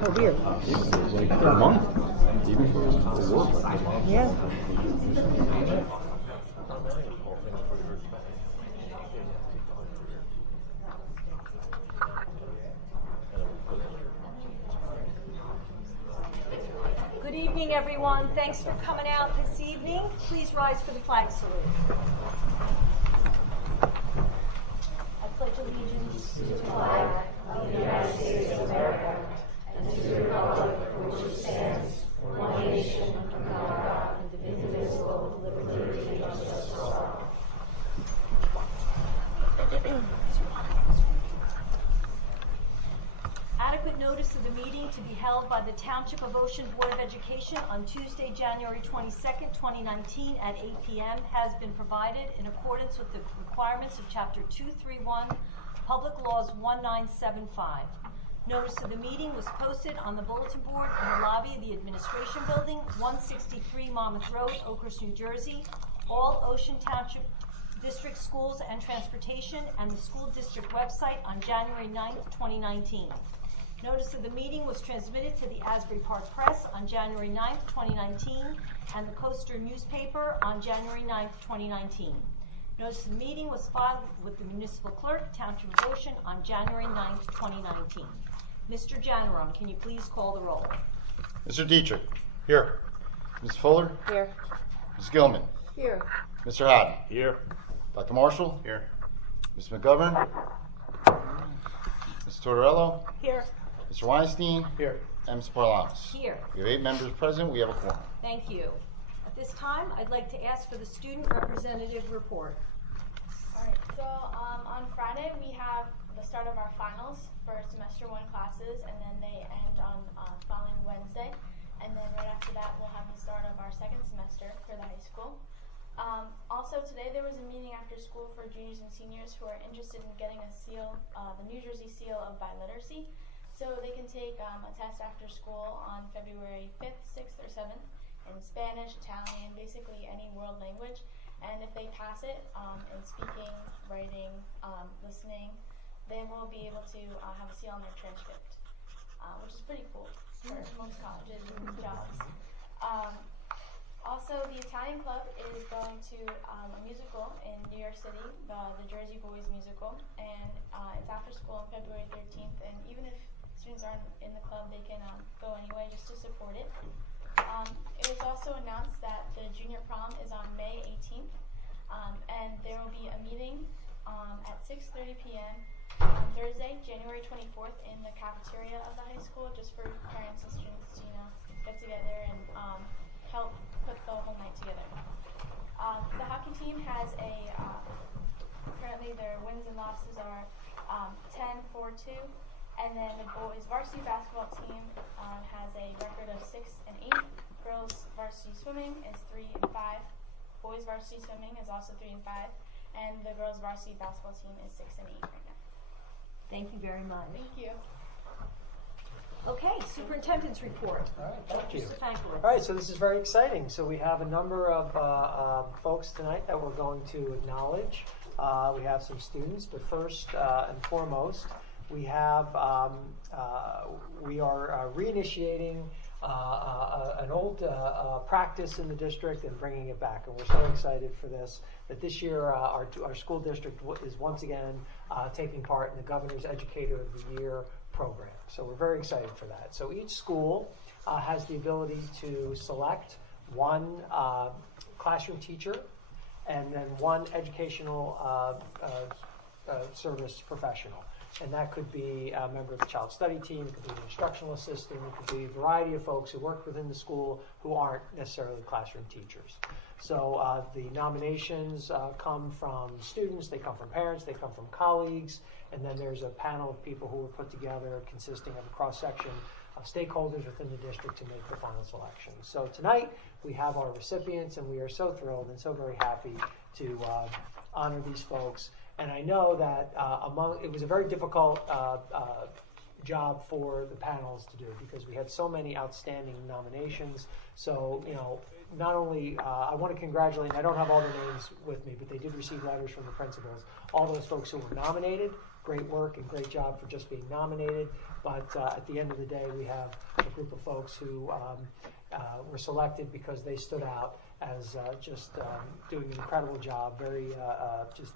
Oh, weird. Like a month, even for work. Yeah. Good evening, everyone. Thanks for coming out this evening. Please rise for the flag salute. I pledge allegiance to the flag of the United States of America and to the republic for which it stands, one nation, under God, indivisible, with liberty and justice for all. Adequate notice of the meeting to be held by the Township of Ocean Board of Education on Tuesday, January 22nd, 2019 at 8 p.m. has been provided in accordance with the requirements of Chapter 231, Public Laws 1975. Notice of the meeting was posted on the bulletin board in the lobby of the Administration Building, 163 Monmouth Road, Oakhurst, New Jersey. All Ocean Township District Schools and Transportation and the School District website on January 9th, 2019. Notice of the meeting was transmitted to the Asbury Park Press on January 9th, 2019, and the Coaster newspaper on January 9th, 2019. Notice of the meeting was filed with the Municipal Clerk, Township of Ocean, on January 9th, 2019. Mr. Janarum, can you please call the roll? Mr. Dietrich. Here. Ms. Fuller. Here. Ms. Gilman. Here. Mr. Haddon. Here. Dr. Marshall. Here. Ms. McGovern. Ms. Tortorello. Here. Mr. Weinstein. Here. And Ms. Parlamas. Here. We have 8 members present. We have a quorum. Thank you. At this time, I'd like to ask for the student representative report. All right, so on Friday we have the start of our finals for semester 1 classes, and then they end on following Wednesday. And then right after that we'll have the start of our second semester for the high school. Also today there was a meeting after school for juniors and seniors who are interested in getting a seal, the New Jersey seal of biliteracy. So they can take a test after school on February 5th, 6th, or 7th in Spanish, Italian, basically any world language. And if they pass it in speaking, writing, listening, they will be able to have a seal on their transcript, which is pretty cool for most colleges and jobs. Also, the Italian Club is going to a musical in New York City, the Jersey Boys musical, and it's after school on February 13th. And even if students aren't in the club, they can go anyway just to support it. It was also announced that the junior prom is on May 18th, and there will be a meeting at 6:30 p.m. on Thursday, January 24th, in the cafeteria of the high school, just for parents and students to get together and help put the whole night together. The hockey team has currently their wins and losses are 10-4-2. And then the boys varsity basketball team has a record of 6-8. Girls varsity swimming is 3-5. Boys varsity swimming is also 3-5. And the girls varsity basketball team is 6-8 right now. Thank you very much. Thank you. Okay, superintendent's report. All right, thank you. Mr. Fanklin. All right, so this is very exciting. So we have a number of folks tonight that we're going to acknowledge. We have some students, but first and foremost, we have we are reinitiating an old practice in the district and bringing it back, and we're so excited for this. That this year our school district is once again taking part in the Governor's Educator of the Year program. So we're very excited for that. So each school has the ability to select one classroom teacher and then one educational service professional. And that could be a member of the child study team, it could be an instructional assistant, it could be a variety of folks who work within the school who aren't necessarily classroom teachers. So the nominations come from students, they come from parents, they come from colleagues, and then there's a panel of people who are put together consisting of a cross-section of stakeholders within the district to make the final selection. So tonight we have our recipients, and we are so thrilled and so very happy to honor these folks. And I know that it was a very difficult job for the panels to do because we had so many outstanding nominations. So, not only, I want to congratulate, and I don't have all their names with me, but they did receive letters from the principals. All those folks who were nominated, great work and great job for just being nominated. but at the end of the day, we have a group of folks who were selected because they stood out as just doing an incredible job, very just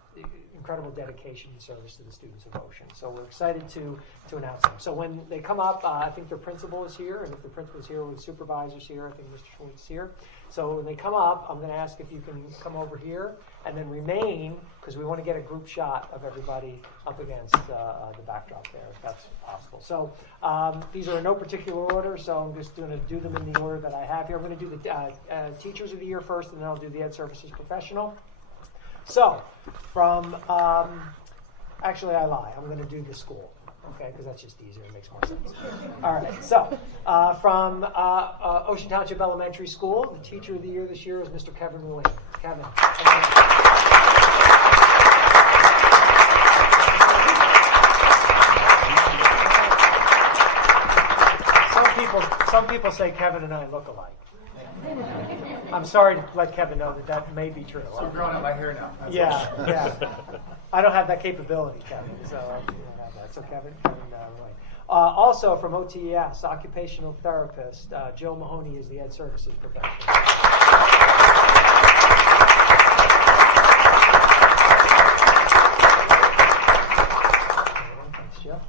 incredible dedication and service to the students of Ocean. So we're excited to announce them. So when they come up, I think their principal is here, and if the principal is here, with supervisors here, I think Mr. Schwartz is here. So when they come up, I'm going to ask if you can come over here and then remain, because we want to get a group shot of everybody up against the backdrop there, if that's possible. So these are in no particular order, so I'm just going to do them in the order that I have here. I'm going to do the Teachers of the Year first, and then I'll do the Ed Services Professional. So from, actually I lie, I'm going to do the school. Okay, because that's just easier. It makes more sense. All right. So, from Ocean Township Elementary School, the Teacher of the Year this year is Mr. Kevin Williams. Kevin. Some people say Kevin and I look alike. I'm sorry to let Kevin know that may be true. So I'm growing out my hair now. Yeah. I don't have that capability, Kevin. So you don't have that. So Kevin Roy. Also from OTES, occupational therapist, Jill Mahoney is the Ed Services Professional. Thanks, Jill.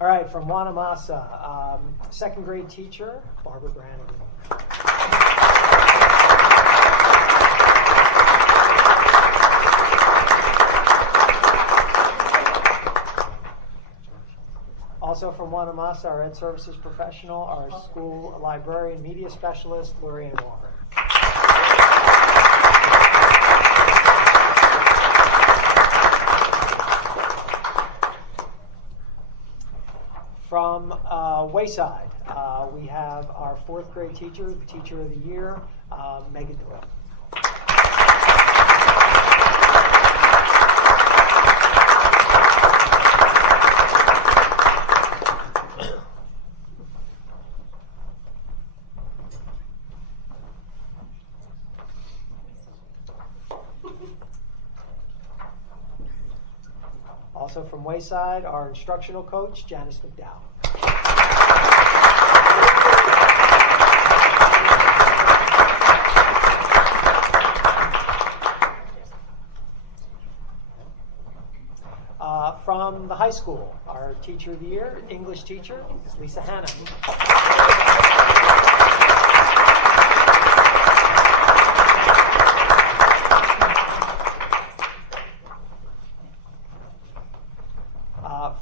All right, from Wanamasa, second grade teacher, Barbara Brannigan. Also from Wanamasa, our Ed Services Professional, our school librarian media specialist, Lori Ann Walker. From Wayside, we have our fourth grade teacher, the Teacher of the Year, Megan Doyle. Also from Wayside, our instructional coach, Janice McDowell. From the high school, our Teacher of the Year, English teacher, is Lisa Hanna.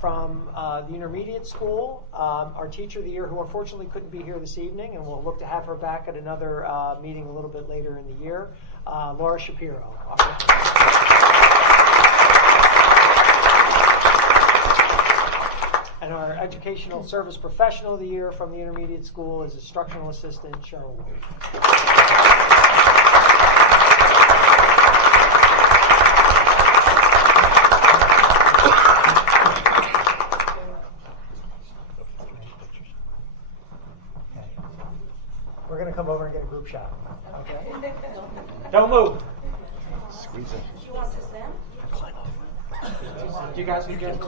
From the intermediate school, our Teacher of the Year, who unfortunately couldn't be here this evening, and we'll look to have her back at another meeting a little bit later in the year, Laura Shapiro. And our Educational Service Professional of the Year from the intermediate school is Instructional Assistant Cheryl Wood. We're going to come over and get a group shot. Okay? Don't move. Squeeze it. You want this then? Do you guys get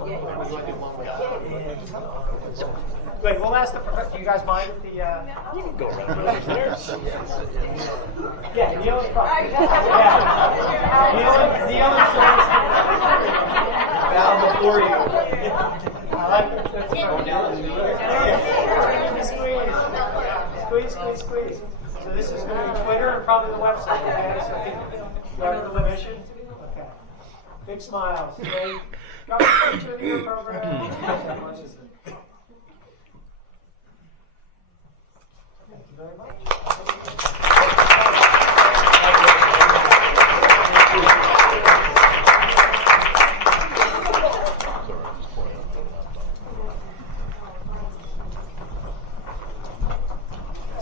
Wait, we'll ask the professor. Do you guys mind if the You can go around there. Yeah, Neil is fine. Yeah. Neil is bow before you. I like it. Squeeze. Squeeze. So this is going to be Twitter and probably the website. Okay, so start the mission. Okay. Big smiles. Great. Got the Teacher of the Year program. Thank you very much.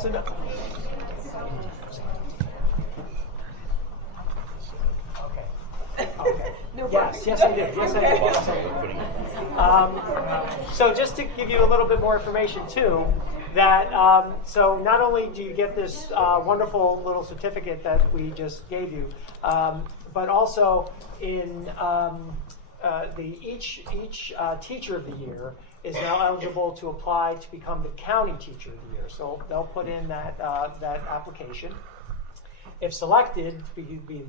So no. Okay. Yes, I did. So just to give you a little bit more information too, that so not only do you get this wonderful little certificate that we just gave you, but also in each Teacher of the Year is now eligible to apply to become the county teacher of the year. So they'll put in that application. If selected to be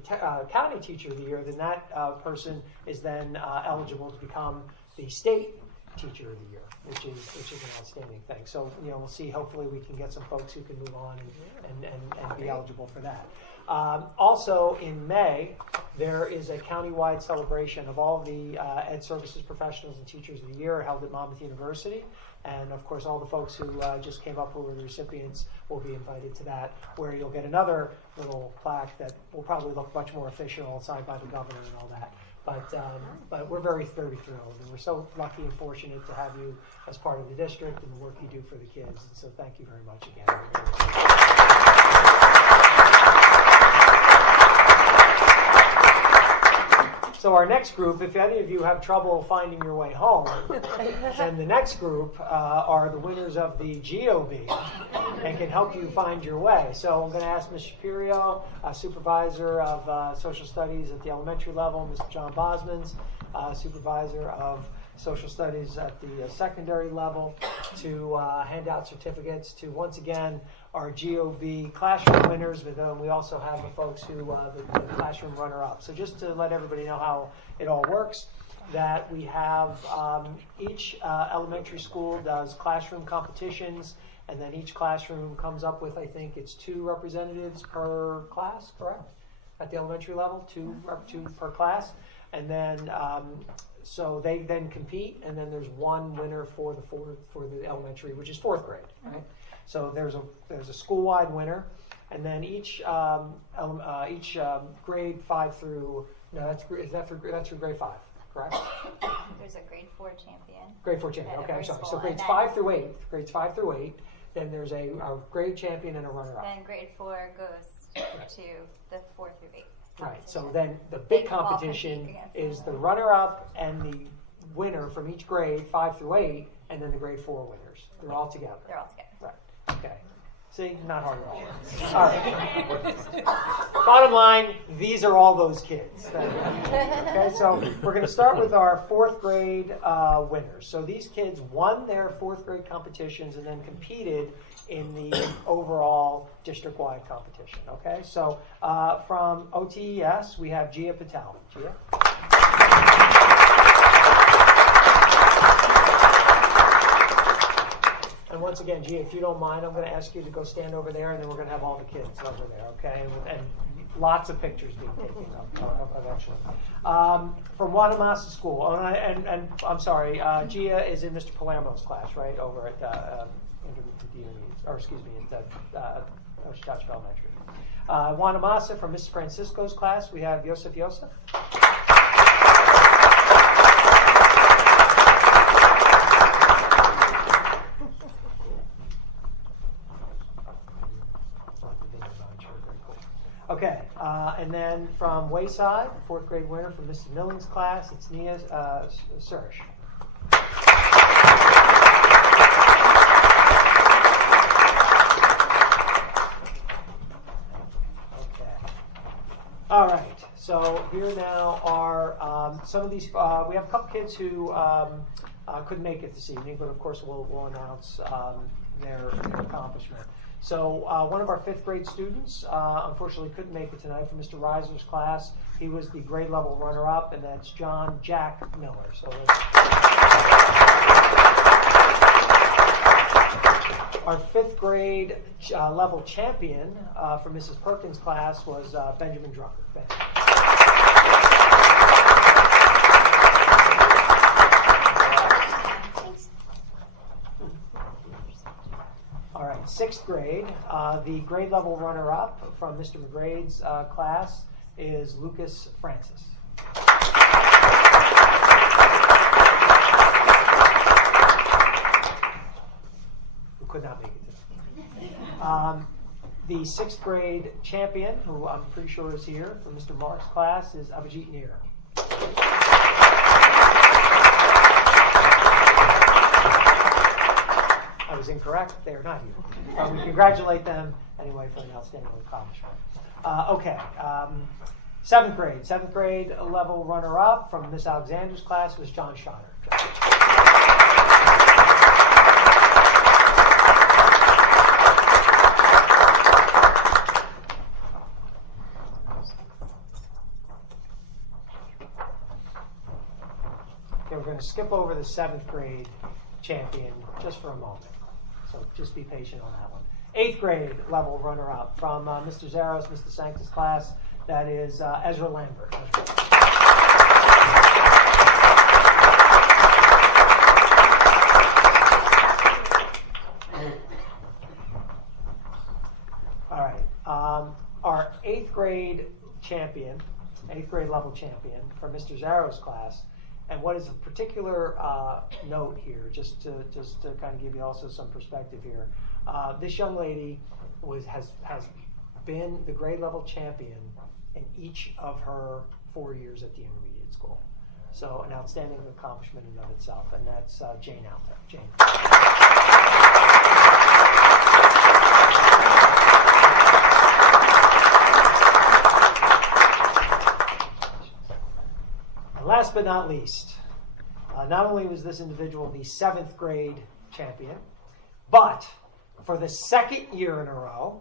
county teacher of the year, then that person is then eligible to become the state teacher of the year, which is an outstanding thing. So we'll see. Hopefully, we can get some folks who can move on and be eligible for that. Also, in May, there is a countywide celebration of all the Ed Services professionals and teachers of the year held at Monmouth University. And, of course, all the folks who just came up who were the recipients will be invited to that, where you'll get another little plaque that will probably look much more official, signed by the governor and all that. But we're very, very thrilled. And we're so lucky and fortunate to have you as part of the district and the work you do for the kids. And so thank you very much again. So our next group, if any of you have trouble finding your way home, then the next group are the winners of the GOB and can help you find your way. So I'm going to ask Ms. Shapiro, supervisor of social studies at the elementary level, Mr. John Bosmans, supervisor of social studies at the secondary level, to hand out certificates to, once again, our GOB classroom winners, but then we also have the folks who, the classroom runner-up. So just to let everybody know how it all works, that we have each elementary school does classroom competitions, and then each classroom comes up with, I think it's 2 representatives per class, correct? At the elementary level, 2 per class. And then, so they then compete, and then there's one winner for the elementary, which is 4th grade, right? So there's a school-wide winner, and then each grade 5 through that's through grade 5, correct? There's a grade 4 champion. Grade 4 champion. Okay, I'm sorry. So grades then 5 through 8. Grades 5 through 8. Then there's a grade champion and a runner-up. Then grade 4 goes to the 4 through 8. Right. So then the big competition is the runner-up and the winner from each grade 5 through 8, and then the grade 4 winners. They're all together. They're all together. Right. Okay. See, not hard at all. All right. Bottom line, these are all those kids. Okay, so we're going to start with our 4th grade winners. So these kids won their 4th grade competitions and then competed in the overall district-wide competition. Okay, so from OTES, we have Gia Patel. Gia? And once again, Gia, if you don't mind, I'm going to ask you to go stand over there, and then we're going to have all the kids over there, okay? And lots of pictures being taken of actually. From Wanamassa School, and I'm sorry, Gia is in Mr. Palermo's class, right, over at Ocean Township Elementary. Wanamassa, from Mrs. Francisco's class, we have Yosef. Okay, and then from Wayside, 4th grade winner from Mrs. Milling's class, it's Nia Surish. All right, so here now are some of these. We have a couple kids who couldn't make it this evening, but of course we'll announce their accomplishment. So one of our 5th grade students unfortunately couldn't make it tonight from Mr. Reiser's class. He was the grade level runner-up, and that's John Jack Miller. So our 5th grade level champion from Mrs. Perkins' class was Benjamin Drucker. All right, 6th grade, the grade level runner-up from Mr. McGrade's class is Lucas Francis. Who could not make it today. The 6th grade champion, who I'm pretty sure is here from Mr. Mark's class, is Abhijit Neer. I was incorrect. They are not here. We congratulate them anyway for an outstanding accomplishment. Okay. 7th grade. 7th grade level runner-up from Miss Alexander's class was John Schreiner. going to skip over the 7th grade champion just for a moment. So just be patient on that one. 8th grade level runner-up from Mr. Zaros, Mr. Sanctus class. That is Ezra Lambert. All right. Our 8th grade champion, 8th grade level champion from Mr. Zaros' class. And what is a particular note here, just to kind of give you also some perspective here, this young lady has been the grade level champion in each of her 4 years at the intermediate school. So an outstanding accomplishment in and of itself, and that's Jane Alter. Jane. And last but not least, not only was this individual the 7th grade champion, but for the second year in a row,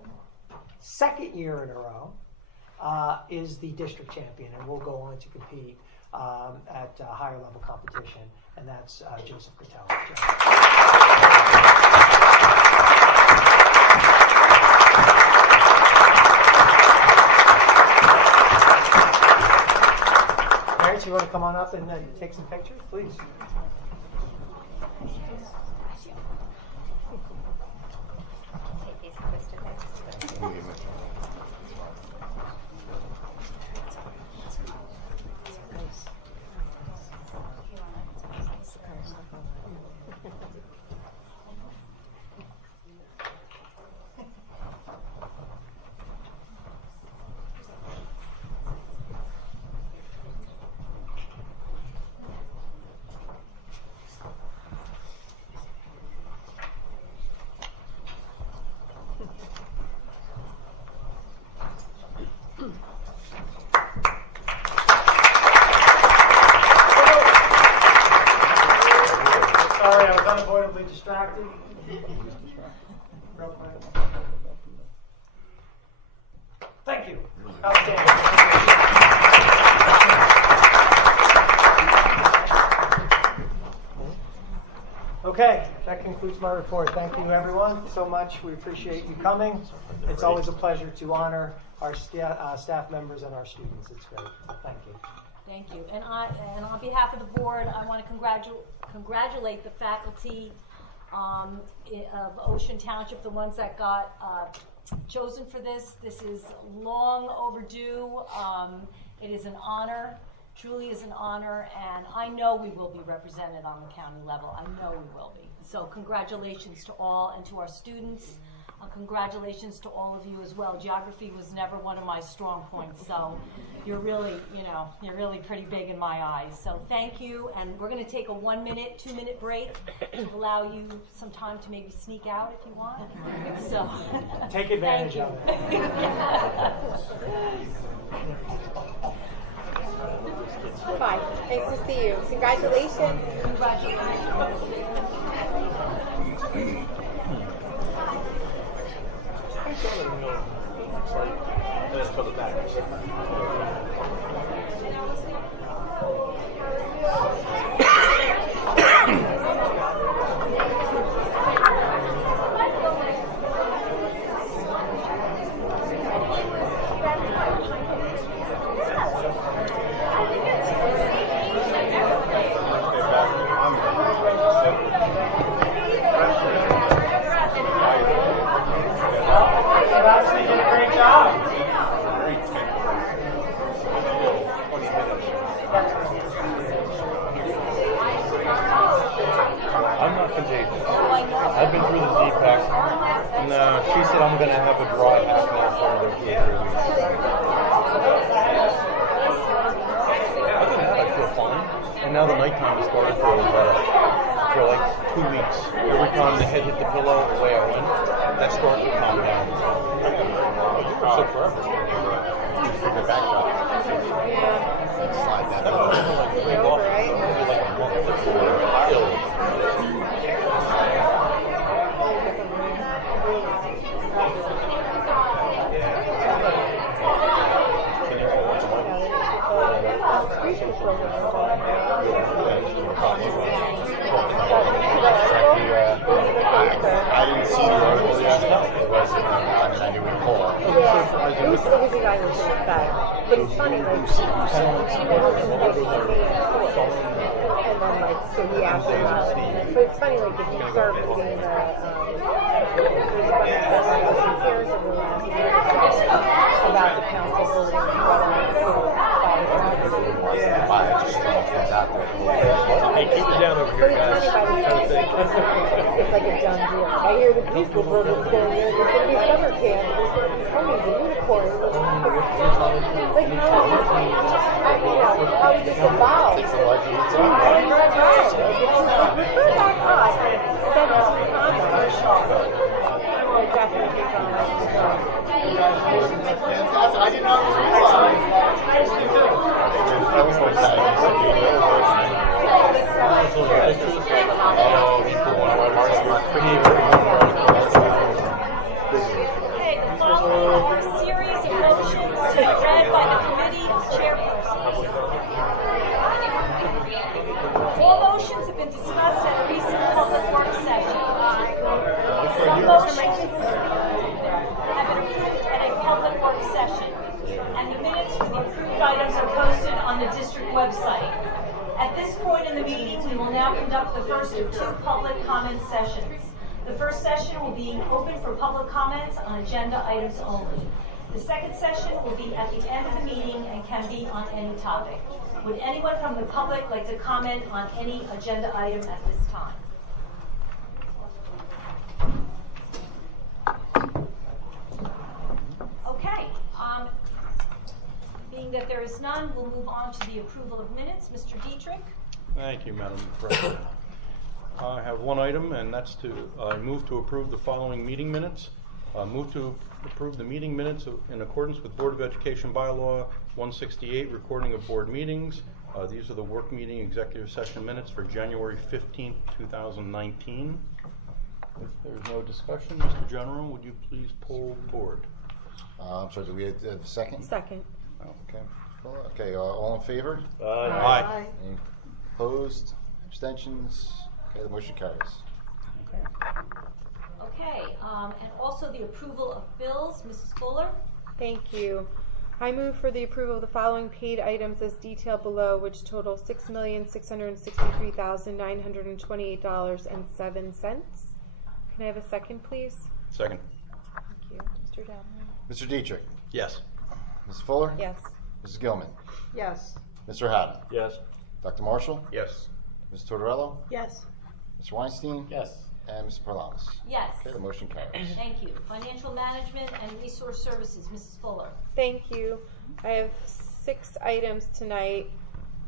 is the district champion, and will go on to compete at higher level competition, and that's Joseph Cattell. Parents, you want to come on up and take some pictures, please? Take these twisted legs. Sorry, I was unavoidably distracted. Real quick. Thank you. Outstanding. Okay, that concludes my report. Thank you, everyone, so much. We appreciate you coming. It's always a pleasure to honor our staff members and our students. It's great. Thank you. Thank you. And on behalf of the board, I want to congratulate the faculty of Ocean Township, the ones that got chosen for this. This is long overdue. It is an honor, truly is an honor, and I know we will be represented on the county level. I know we will be. So congratulations to all and to our students. Congratulations to all of you as well. Geography was never one of my strong points, so you're really, you're really pretty big in my eyes. So thank you, and we're going to take a 1 minute, 2 minute break to allow you some time to maybe sneak out if you want. So take advantage of it. Hi, nice to see you. Congratulations. You did a great job. I'm not contagious. I've been through the Z-Pack. No, she said I'm going to have a dry half now for another 2 or 3 weeks. Other than that, I feel fine. And now the nighttime has started for like 2 weeks. Every time the head hit the pillow, the way I went, that started to calm down. So forever. You figure back up. Slide that over. Like, off, right? Maybe like a month before ill. I didn't see the article yet. It wasn't, I knew we called. Yeah, it was a guy who was inside. But it's funny, like, she was like, and then, like, so he asked her about it. But it's funny, like, if you start reading the, there's a bunch of stuff on Ocean Cares over the last year about the council voting Hey, keep it down over But here, it's funny, guys. by the time it's like a done deal. I hear the preschool program's going there, there's going to be summer camp, there's going to be ponies and unicorns. Like, how we just evolved. It's the legend of the I don't know. Like, it's just, we put it back on. 17 comments. Like, definitely comments. I didn't know it was real. That was like that. Oh, he put one of our hearts. Pretty Okay, the following are a series of motions read by the committee chairperson. All motions have been discussed at a recent public work session. Some motions have been approved at a public work session, and the minutes for the approved items are posted on the district website. At this point in the meeting, we will now conduct the first of two public comment sessions. The first session will be open for public comments on agenda items only. The second session will be at the end of the meeting and can be on any topic. Would anyone from the public like to comment on any agenda item at this time? Okay. Being that there is none, we'll move on to the approval of minutes. Mr. Dietrich? Thank you, Madam President. I have one item, and that's to move to approve the following meeting minutes. Move to approve the meeting minutes in accordance with Board of Education Bylaw 168, recording of board meetings. These are the work meeting executive session minutes for January 15th, 2019. If there's no discussion, Mr. General, would you please poll the board? I'm sorry, do we have a second? Second. Okay. Okay, all in favor? Aye. Any opposed? Abstentions? Okay, the motion carries. Okay, and also the approval of bills. Mrs. Fuller? Thank you. I move for the approval of the following paid items as detailed below, which total $6,663,928.07. Can I have a second, please? Second. Thank you. Mr. Downing? Mr. Dietrich? Yes. Ms. Fuller? Yes. Mrs. Gilman? Yes. Mr. Haddon? Yes. Dr. Marshall? Yes. Ms. Tortorello? Yes. Mr. Weinstein? Yes. And Ms. Parlamas? Yes. Okay, the motion carries. Thank you. Financial Management and Resource Services. Mrs. Fuller? Thank you. I have 6 items tonight.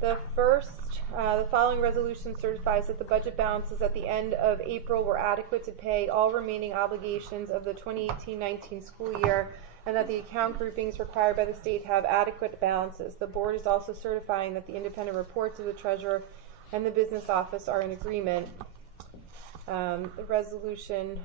The first, the following resolution certifies that the budget balances at the end of April were adequate to pay all remaining obligations of the 2018-19 school year, and that the account groupings required by the state have adequate balances. The board is also certifying that the independent reports of the treasurer and the business office are in agreement. The resolution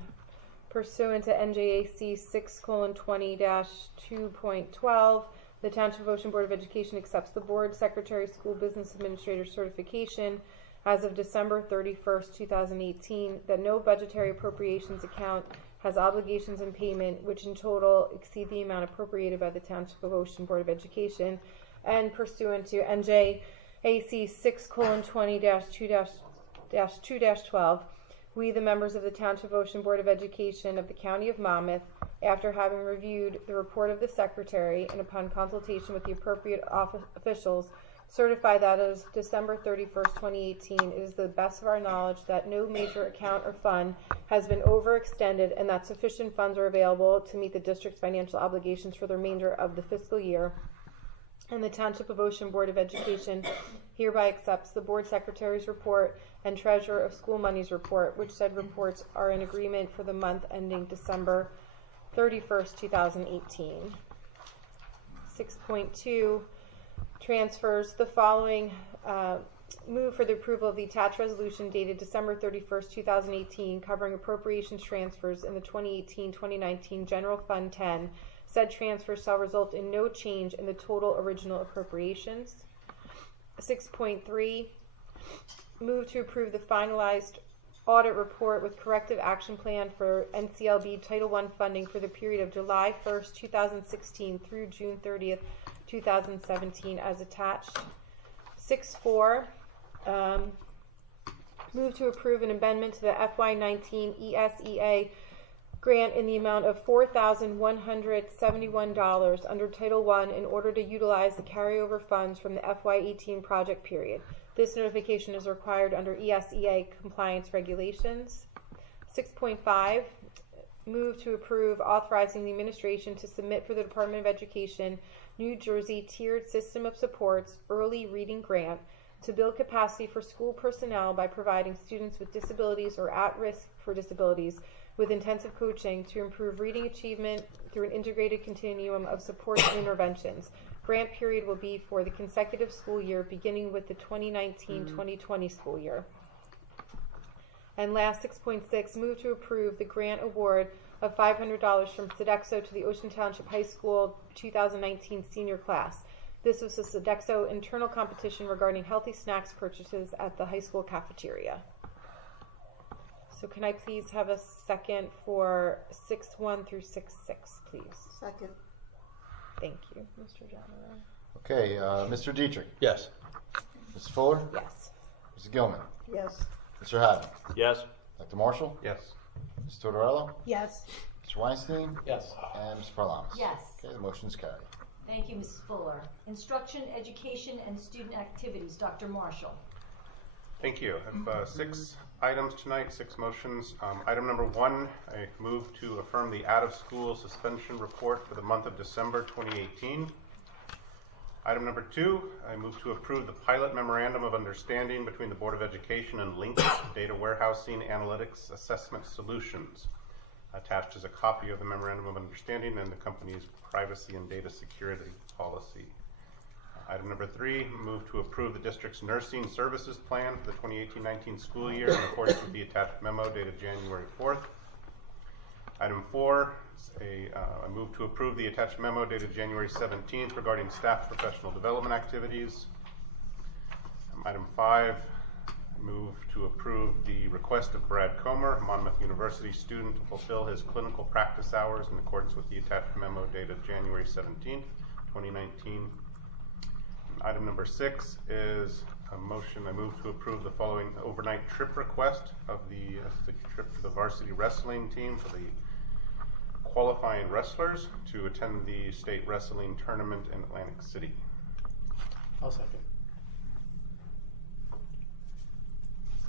pursuant to NJAC 6:20-2.12, the Township of Ocean Board of Education accepts the board secretary school business administrator certification as of December 31st, 2018, that no budgetary appropriations account has obligations in payment which in total exceed the amount appropriated by the Township of Ocean Board of Education, and pursuant to NJAC 6:20-2-2-12, we, the members of the Township of Ocean Board of Education of the County of Monmouth, after having reviewed the report of the Secretary and upon consultation with the appropriate officials, certify that as December 31st, 2018, it is the best of our knowledge that no major account or fund has been overextended and that sufficient funds are available to meet the district's financial obligations for the remainder of the fiscal year. And the Township of Ocean Board of Education hereby accepts the Board Secretary's report and Treasurer of School Monies report, which said reports are in agreement for the month ending December 31st, 2018. 6.2 transfers. The following move for the approval of the attached resolution dated December 31st, 2018, covering appropriations transfers in the 2018-2019 General Fund 10. Said transfer shall result in no change in the total original appropriations. 6.3, move to approve the finalized audit report with corrective action plan for NCLB Title I funding for the period of July 1st, 2016 through June 30th, 2017 as attached. 6.4, move to approve an amendment to the FY19 ESEA grant in the amount of $4,171 under Title I in order to utilize the carryover funds from the FY18 project period. This notification is required under ESEA compliance regulations. 6.5, move to approve authorizing the administration to submit for the Department of Education New Jersey Tiered System of Supports Early Reading Grant to build capacity for school personnel by providing students with disabilities or at risk for disabilities with intensive coaching to improve reading achievement through an integrated continuum of supports and interventions. Grant period will be for the consecutive school year beginning with the 2019-2020 school year. And last, 6.6, move to approve the grant award of $500 from Sodexo to the Ocean Township High School 2019 senior class. This was a Sodexo internal competition regarding healthy snacks purchases at the high school cafeteria. So can I please have a second for 6.1 through 6.6, please? Second. Thank you, Mr. Janner. Okay, Mr. Dietrich. Yes. Mrs. Fuller. Yes. Mrs. Gilman. Yes. Mr. Haddon. Yes. Dr. Marshall. Yes. Ms. Tortorella. Yes. Mr. Weinstein. Yes. And Ms. Parlamas. Yes. Okay, the motion is carried. Thank you, Mrs. Fuller. Instruction, education, and student activities. Dr. Marshall. Thank you. I have 6 items tonight, 6 motions. Item number 1, I move to affirm the out-of-school suspension report for the month of December 2018. Item number 2, I move to approve the pilot memorandum of understanding between the Board of Education and Link Data Warehousing Analytics Assessment Solutions. Attached is a copy of the memorandum of understanding and the company's privacy and data security policy. Item number 3, move to approve the district's nursing services plan for the 2018-19 school year in accordance with the attached memo dated January 4th. Item 4, I move to approve the attached memo dated January 17th regarding staff professional development activities. Item 5, I move to approve the request of Brad Comer, a Monmouth University student, to fulfill his clinical practice hours in accordance with the attached memo dated January 17th, 2019. Item number 6 is a motion. I move to approve the following overnight trip request of the trip for the varsity wrestling team for the qualifying wrestlers to attend the state wrestling tournament in Atlantic City. I'll second.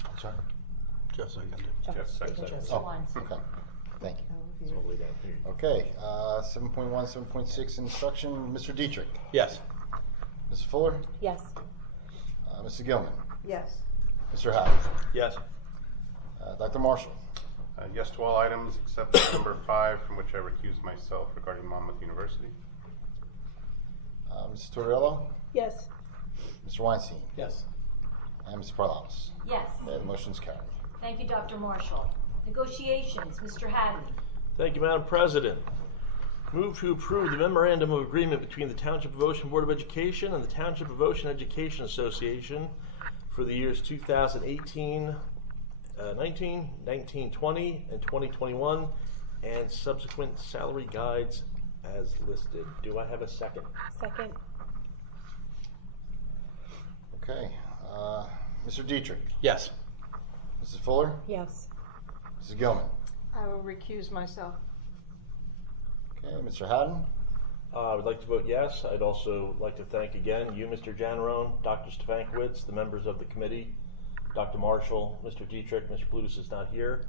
I'm sorry. Jeff seconded. Jeff seconded. Oh, okay. Thank you. Okay, 7.1, 7.6 instruction. Mr. Dietrich. Yes. Mrs. Fuller. Yes. Mrs. Gilman. Yes. Mr. Haddon. Yes. Dr. Marshall. Yes to all items except number 5, from which I recuse myself regarding Monmouth University. Mrs. Tortorella. Yes. Mr. Weinstein. Yes. And Ms. Parlamas. Yes. Okay, the motion is carried. Thank you, Dr. Marshall. Negotiations. Mr. Haddon. Thank you, Madam President. Move to approve the memorandum of agreement between the Township of Ocean Board of Education and the Township of Ocean Education Association for the years 2018, 19, 19, 20, and 2021, and subsequent salary guides as listed. Do I have a second? Second. Okay, Mr. Dietrich. Yes. Mrs. Fuller. Yes. Mrs. Gilman. I will recuse myself. Okay, Mr. Haddon. I would like to vote yes. I'd also like to thank again you, Mr. Janarone, Dr. Stefankiewicz, the members of the committee, Dr. Marshall, Mr. Dietrich. Mr. Plutus is not here.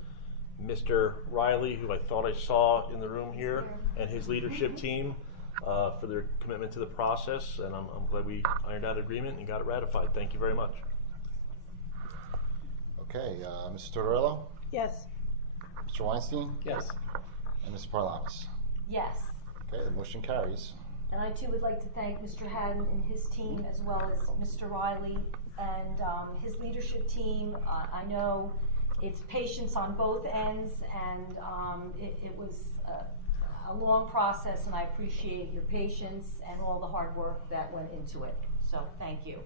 Mr. Riley, who I thought I saw in the room here, and his leadership team for their commitment to the process. And I'm glad we ironed out agreement and got it ratified. Thank you very much. Okay, Mrs. Tortorella. Yes. Mr. Weinstein. Yes. And Ms. Parlamas. Yes. Okay, the motion carries. And I too would like to thank Mr. Haddon and his team, as well as Mr. Riley and his leadership team. I know it's patience on both ends, and it was a long process, and I appreciate your patience and all the hard work that went into it. So thank you.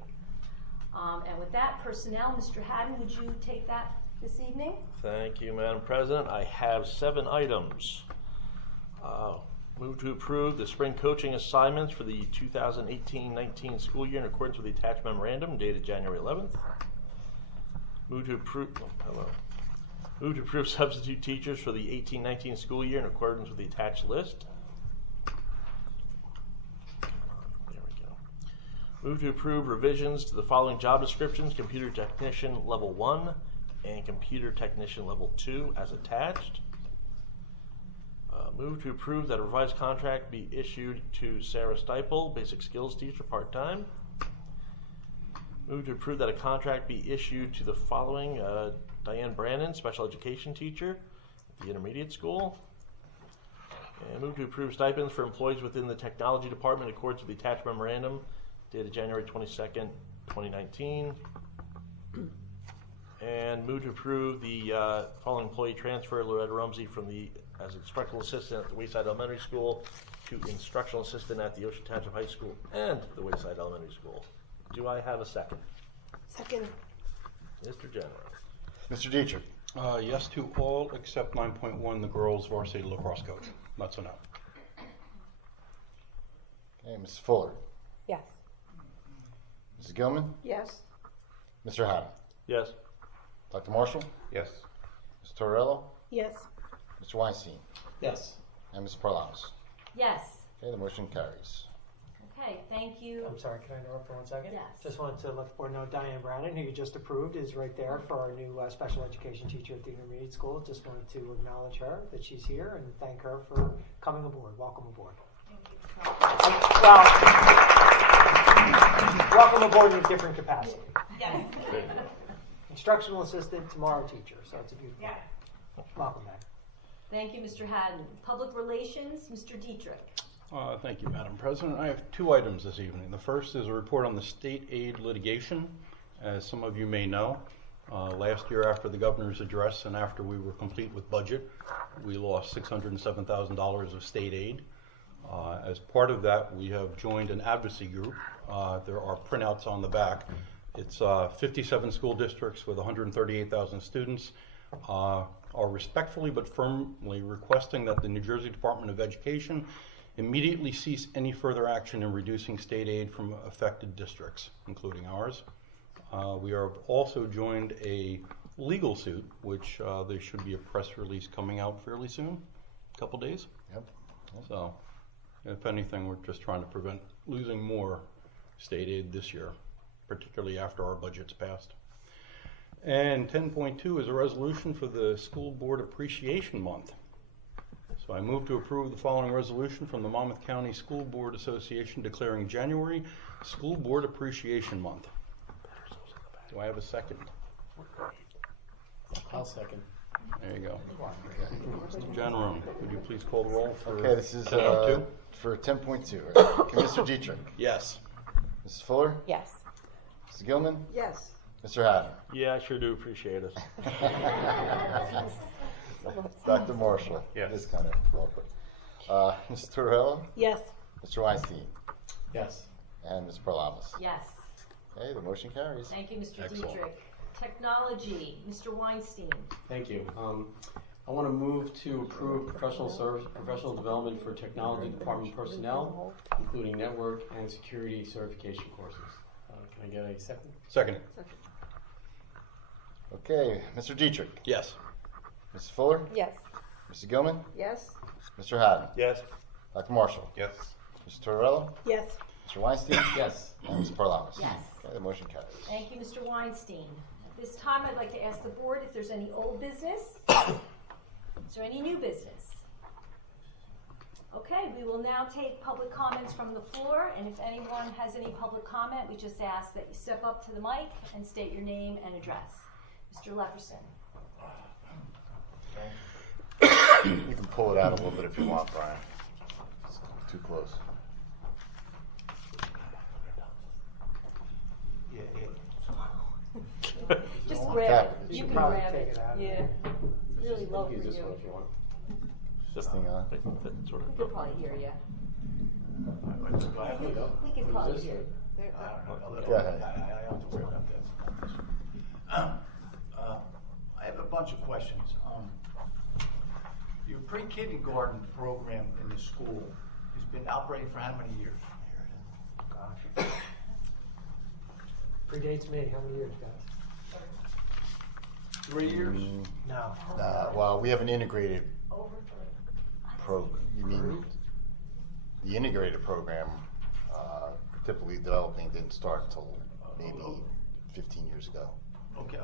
And with that, personnel, Mr. Haddon, would you take that this evening? Thank you, Madam President. I have 7 items. Move to approve the spring coaching assignments for the 2018-19 school year in accordance with the attached memorandum dated January 11th. Move to approve substitute teachers for the 18-19 school year in accordance with the attached list. There we go. Move to approve revisions to the following job descriptions: computer technician level 1 and computer technician level 2 as attached. Move to approve that a revised contract be issued to Sarah Steipel, basic skills teacher, part-time. Move to approve that a contract be issued to the following: Diane Brannon, special education teacher at the intermediate school. And move to approve stipends for employees within the technology department in accordance with the attached memorandum dated January 22nd, 2019. And move to approve the following employee transfer: Loretta Rumsey from as instructional assistant at the Wayside Elementary School to instructional assistant at the Ocean Township High School and the Wayside Elementary School. Do I have a second? Second. Mr. General. Mr. Dietrich. Yes to all except 9.1, the girls varsity lacrosse coach. That's a no. Okay, Mrs. Fuller. Yes. Mrs. Gilman. Yes. Mr. Haddon. Yes. Dr. Marshall. Yes. Mr. Torello. Yes. Mr. Weinstein. Yes. And Ms. Parlamas. Yes. Okay, the motion carries. Okay, thank you. I'm sorry, can I interrupt for 1 second? Yes. Just wanted to let the board know Diane Brannon, who you just approved, is right there for our new special education teacher at the intermediate school. Just wanted to acknowledge her, that she's here, and thank her for coming aboard. Welcome aboard. Well, welcome aboard in a different capacity. Yes. Instructional assistant, tomorrow teacher, so it's a beautiful thing. Welcome back. Thank you, Mr. Haddon. Public Relations, Mr. Dietrich. Thank you, Madam President. I have 2 items this evening. The first is a report on the state aid litigation. As some of you may know, last year after the governor's address and after we were complete with budget, we lost $607,000 of state aid. As part of that, we have joined an advocacy group. There are printouts on the back. It's 57 school districts with 138,000 students. Are respectfully but firmly requesting that the New Jersey Department of Education immediately cease any further action in reducing state aid from affected districts, including ours. We have also joined a legal suit, which there should be a press release coming out fairly soon, a couple days. Yep. So, if anything, we're just trying to prevent losing more state aid this year, particularly after our budget's passed. And 10.2 is a resolution for the School Board Appreciation Month. So I move to approve the following resolution from the Monmouth County School Board Association declaring January School Board Appreciation Month. Do I have a second? I'll second. There you go. Mr. General, would you please call the roll for Okay, this is 10.2? for 10.2. Okay, Mr. Dietrich. Yes. Mrs. Fuller. Yes. Mrs. Gilman. Yes. Mr. Haddon. Yeah, I sure do appreciate it. Dr. Marshall. Yes. This kind of awkward. Mr. Torello. Yes. Mr. Weinstein. Yes. And Ms. Parlamas. Yes. Okay, the motion carries. Thank you, Mr. Excellent. Dietrich. Technology, Mr. Weinstein. Thank you. I want to move to approve professional development for technology department personnel, including network and security certification courses. Can I get a second? Second. Okay, Mr. Dietrich. Yes. Mrs. Fuller. Yes. Mrs. Gilman. Yes. Mr. Haddon. Yes. Dr. Marshall. Yes. Mr. Torello. Yes. Mr. Weinstein. Yes. And Ms. Parlamas. Yes. Okay, the motion carries. Thank you, Mr. Weinstein. At this time, I'd like to ask the board if there's any old business. Is there any new business? Okay, we will now take public comments from the floor, and if anyone has any public comment, we just ask that you step up to the mic and state your name and address. Mr. Lefferson. You can pull it out a little bit if you want, Brian. It's too close. Just Tap grab it. it. You can Probably grab take it. it out. Yeah. It's really low for Use this one you. if you want. This thing on. Sort We of. could probably hear you. Go ahead. We could probably Use hear this you. Go ahead. I don't have to worry about that. I have a bunch of questions. Your pre-kindergarten program in the school has been operating for how many years? Gosh. Predates me. How many years, guys? 3 years? No. Well, we have an integrated program. You mean the integrated program typically developing didn't start until maybe 15 years ago. Okay.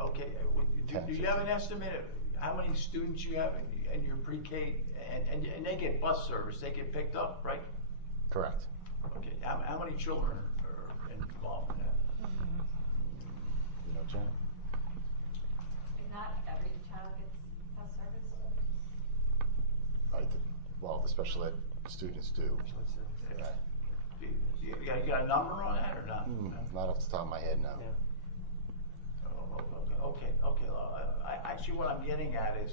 Do you have an estimate of how many students you have in your pre-K? And they get bus service, they get picked up, right? Correct. Okay. How many children are involved in that? You know, Jen? Not every child gets bus service. Well, the special ed students do. Yeah. You got a number on that or not? Not off the top of my head, no. Okay. Actually, what I'm getting at is,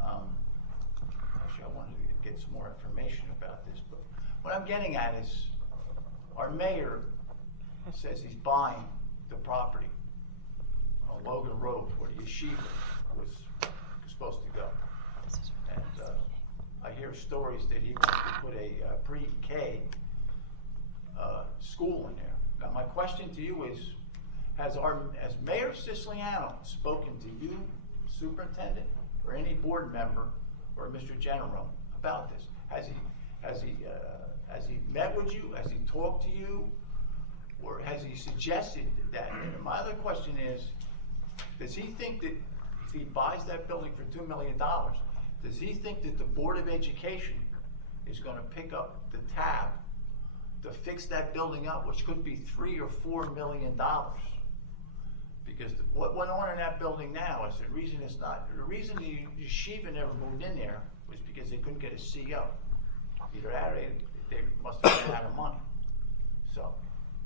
actually, I wanted to get some more information about this, but what I'm getting at is, our mayor says he's buying the property on Logan Road where the yeshiva was supposed to go. And I hear stories that he wants to put a pre-K school in there. Now, my question to you is, has Mayor Siciliano spoken to you, Superintendent, or any board member, or Mr. General about this? Has he met with you? Has he talked to you? Or has he suggested that? And my other question is, does he think that if he buys that building for $2 million, does he think that the Board of Education is going to pick up the tab to fix that building up, which could be $3 or $4 million? Because what went on in that building now is the reason the yeshiva never moved in there was because they couldn't get a CO. Either that or they must have run out of money. So,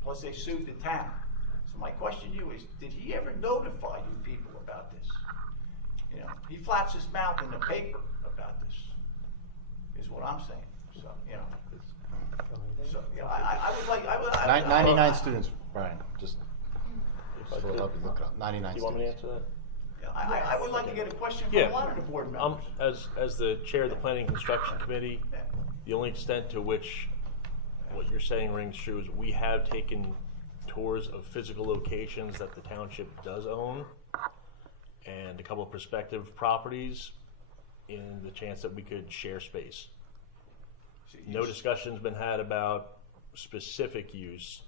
plus they sued the town. So my question to you is, did he ever notify you people about this? You know, he flaps his mouth in the paper about this, is what I'm saying. So, you know. So, yeah, I would like, 99 students, Brian, just so I'll help you look it up. 99 Do you want me to students. answer that? I would like to get a question from Yeah. a lot of the board members. As the chair of the Planning and Construction Committee, the only extent to which what you're saying rings true is we have taken tours of physical locations that the township does own and a couple of prospective properties in the chance that we could share space. No discussion's been had about specific use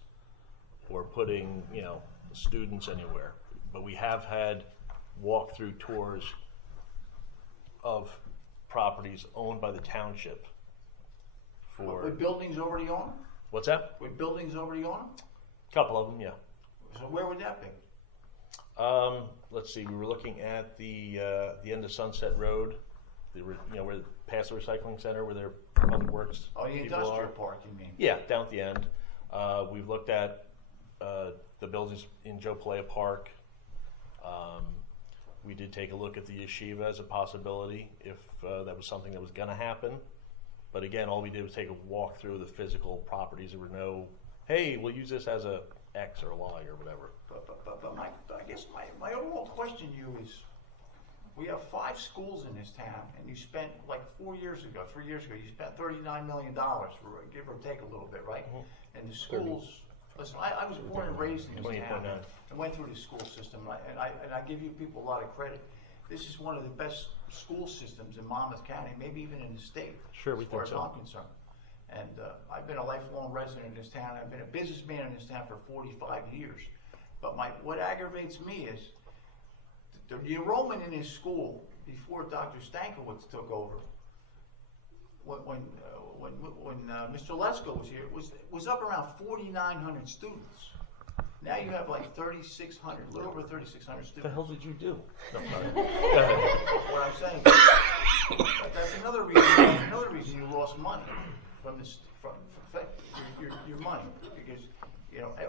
or putting, students anywhere, but we have had walk-through tours of properties owned by the township. With buildings already on them? What's that? With buildings already on them? A couple of them, yeah. So where would that be? Let's see. We were looking at the end of Sunset Road, where past the recycling center, where their public works. Oh, the people industrial are. park, you mean? Yeah, down at the end. We've looked at the buildings in Joe Palea Park. We did take a look at the yeshiva as a possibility if that was something that was going to happen. But again, all we did was take a walk through the physical properties. There were no, hey, we'll use this as a X or Y or whatever. But I guess my overall question to you is, we have 5 schools in this town, and you spent like 3 years ago, you spent $39 million, give or take a little bit, right? Mm-hmm. And the schools, listen, I was born and raised in this town, and went through the school system, and I give you people a lot of credit. This is one of the best school systems in Monmouth County, maybe even in the state, Sure, we as far as think so. I'm concerned. And I've been a lifelong resident in this town. I've been a businessman in this town for 45 years. But what aggravates me is the enrollment in this school before Dr. Stankiewicz took over. When Mr. Lesko was here, was up around 4,900 students. Now you have like 3,600, a little over 3,600 students. What the hell did you do? No, What I'm saying, that's another reason you lost money from your money, because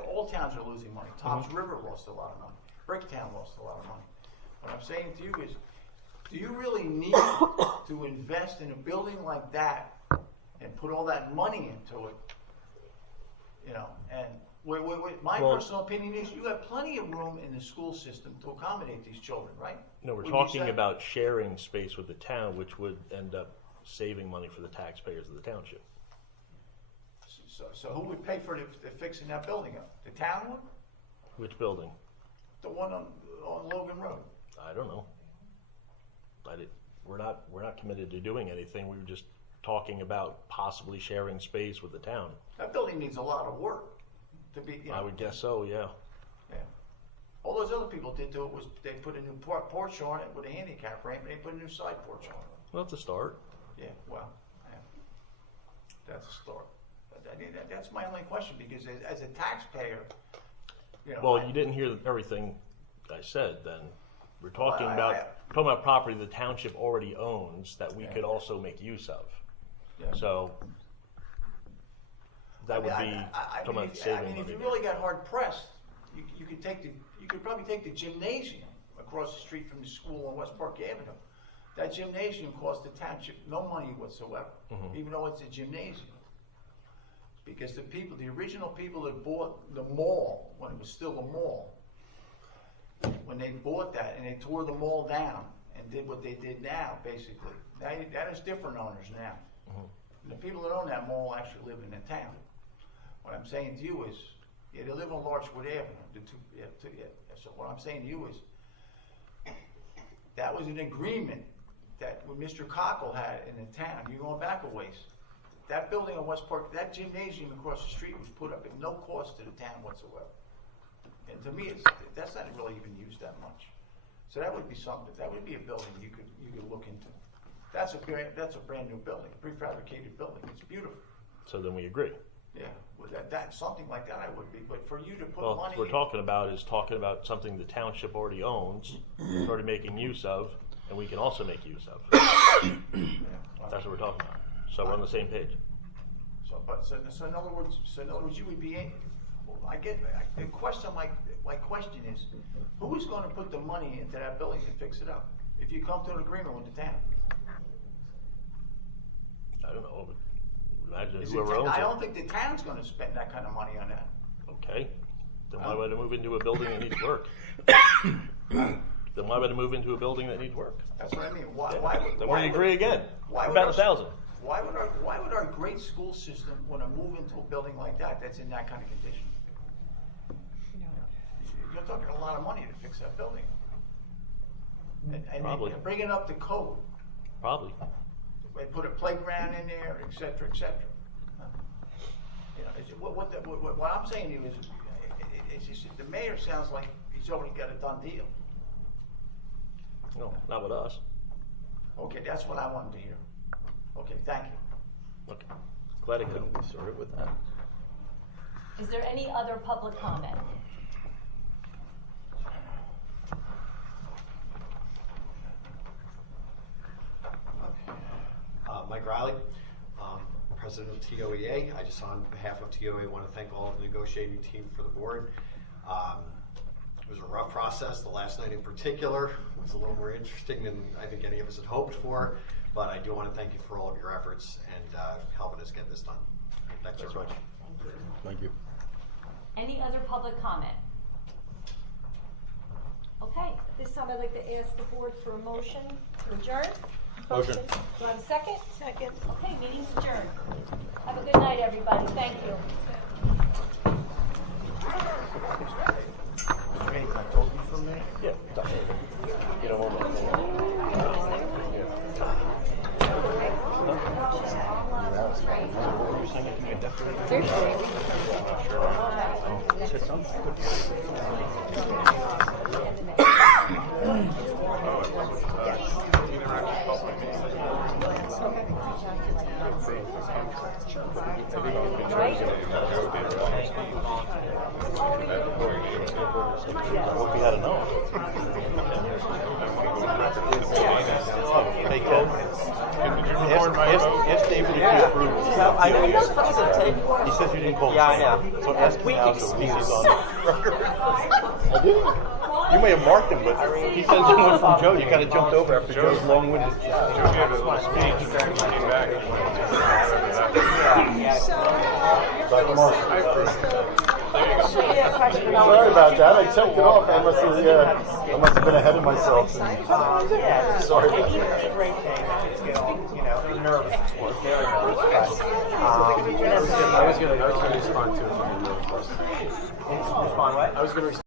all towns are losing money. Toms River lost a lot of money. Bricktown lost a lot of money. What I'm saying to you is, do you really need to invest in a building like that and put all that money into it? And My Well- personal opinion is you have plenty of room in the school system to accommodate these children, right? No, we're Would you talking say? about sharing space with the town, which would end up saving money for the taxpayers of the township. So who would pay for the fixing that building up? The town would? Which building? The one on Logan Road? I don't know. We're not committed to doing anything. We were just talking about possibly sharing space with the town. That building needs a lot of work to be, I would guess so, yeah. Yeah. All those other people did to it was they put a new porch on it with a handicap ramp, and they put a new side porch on it. Well, that's a start. Yeah, well, yeah. That's a start. I mean, that's my only question, because as a taxpayer, you know. Well, you didn't hear everything I said then. We're talking about property the township already owns that we could also make use of. Yeah. So that would be talking about saving if money. you really got hard pressed, you could probably take the gymnasium across the street from the school on West Park Avenue. That gymnasium cost the township no money whatsoever, even though it's a gymnasium. Because the original people that bought the mall, when it was still a mall, when they bought that and they tore the mall down and did what they did now, basically, that is different owners now. The people that own that mall actually live in the town. What I'm saying to you is, they live on Larchwood Avenue. So what I'm saying to you is, that was an agreement that Mr. Cockle had in the town. You're going back a ways. That building on West Park, that gymnasium across the street was put up at no cost to the town whatsoever. And to me, that's not really even used that much. So that would be something. That would be a building you could look into. That's a brand new building, a prefabricated building. It's beautiful. So then we agree. Yeah, well, that something like that I would be. But for you to put Well, money, what we're talking about something the township already owns, is already making use of, and we can also make use of. That's what we're talking about. So we're on the same page. So in other words, you would be. I get the question. My question is, who is going to put the money into that building to fix it up? If you come to an agreement with the town, I don't know. Imagine whoever owns it. I don't think the town's going to spend that kind of money on that. Okay. Then why would I move into a building that needs work? Then why would I move into a building that needs work? That's what I mean. Why Then we agree again. Why would about our- 1,000. Why would our great school system want to move into a building like that's in that kind of condition? You're talking a lot of money to fix that building. And Probably. bring it up to code. Probably. They put a playground in there, et cetera, et cetera. You know, what I'm saying to you is just, the mayor sounds like he's already got a done deal. No, not with us. Okay, that's what I wanted to hear. Okay, thank you. Okay. Glad I couldn't be started with that. Is there any other public comment? Mike Riley, president of TOEA. I just, on behalf of TOEA, want to thank all of the negotiating team for the board. It was a rough process. The last night in particular was a little more interesting than I think any of us had hoped for, but I do want to thank you for all of your efforts and helping us get this done. Thanks very much. Thank you. Any other public comment? Okay, at this time I'd like to ask the board for a motion to adjourn. Motion. Do I have a second? Second. Okay, meeting's adjourned. Have a good night, everybody. Thank you. Hey, can I talk to you for a minute? Yeah. You don't want I hope you had enough. Hey, Ken. Ask David if he approved. I know you're supposed to take. He says you didn't call him. Yeah, I know. So ask him now so he's on record. I did. You may have marked him, but he says it went from Joe. You kind of jumped over after Joe's long-winded. Joe gave a little speech, and came back. Dr. Marshall. Sorry about that. I checked it off. I must have been ahead of myself. Sorry. Great thing. It's nervous, of course, very nervous. But, I was going to respond to it. respond what? I was going to respond